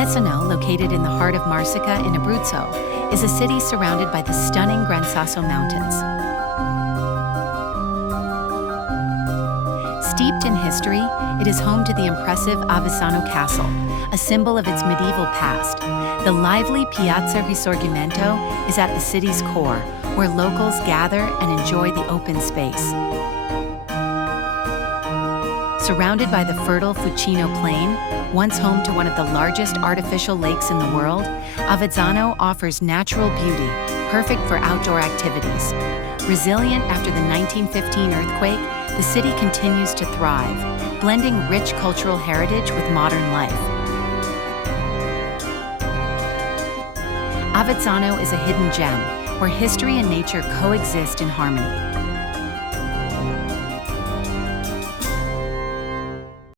Avezzano, located in the heart of Marsica in Abruzzo, is a city surrounded by the stunning Gran Sasso mountains. Steeped in history, it is home to the impressive Avezzano Castle, a symbol of its medieval past. The lively Piazza Risorgimento is at the city's core, where locals gather and enjoy the open space. Surrounded by the fertile Fucino Plain, once home to one of the largest artificial lakes in the world, Avezzano offers natural beauty, perfect for outdoor activities. Resilient after the 1915 earthquake, the city continues to thrive, blending rich cultural heritage with modern life. Avezzano is a hidden gem, where history and nature coexist in harmony.